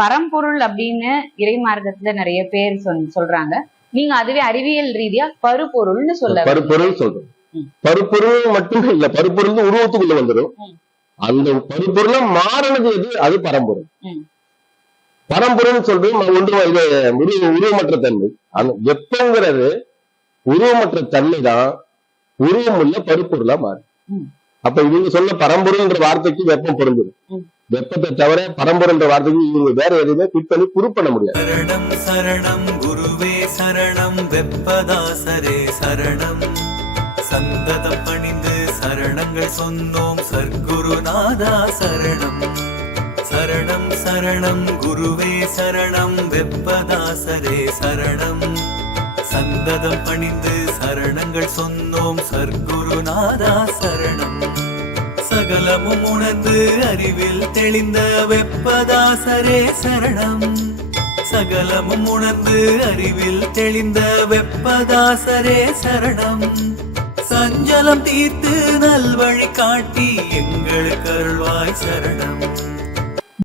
பரம்பொருள் அப்படின்னு இறை மார்க்கத்துல நிறைய பேர் சொல் சொல்றாங்க. நீங்க அதுவே அறிவியல் ரீதியா பருப்பொருள்னு சொல்ல பருப்பொருள் சொல்றோம். பருப்பொருள் மட்டும் இல்ல பருப்பொருள் உருவத்துக்குள்ள வந்துடும். அந்த பருப்பொருள மாறினது எது? அது பரம்பொருள். பரம்பொருள் சொல்றது ஒன்று இது உருவ உருவமற்ற தன்மை. அந்த வெப்பங்கிறது உருவமற்ற தன்மை தான் உருவமுள்ள பருப்பொருளா மாறும். அப்ப இவங்க சொன்ன பரம்பொருள்ன்ற வார்த்தைக்கு வெப்பம் பொருந்தும். வெப்பத்தை தவிர பரம்பொருள்ன்ற வார்த்தைக்கு இவங்க வேற எதுவுமே ஃபிட் பண்ணி குரு பண்ண முடியாது. சரணம் சரணம் குருவே சரணம் வெப்பதாசரே சரணம். சந்ததம் பணிந்து சரணங்கள் சொன்னோம் சர்க்குருநாதா சரணம். சரணம் சரணம் குருவே சரணம் வெப்பதாசரே சரணம். சந்ததம் பணிந்து சரணங்கள் சொன்னோம் சர்க்குருநாதா சரணம். சகலமும் உணர்ந்து அறிவில் தெளிந்த வெப்பதாசரே சரணம். சகலமும் உணர்ந்து அறிவில் தெளிந்த வெப்பதாசரே சரணம். சஞ்சலம் தீர்த்து நல்வழி காட்டி எங்களுக்கு அருள்வாய் சரணம்.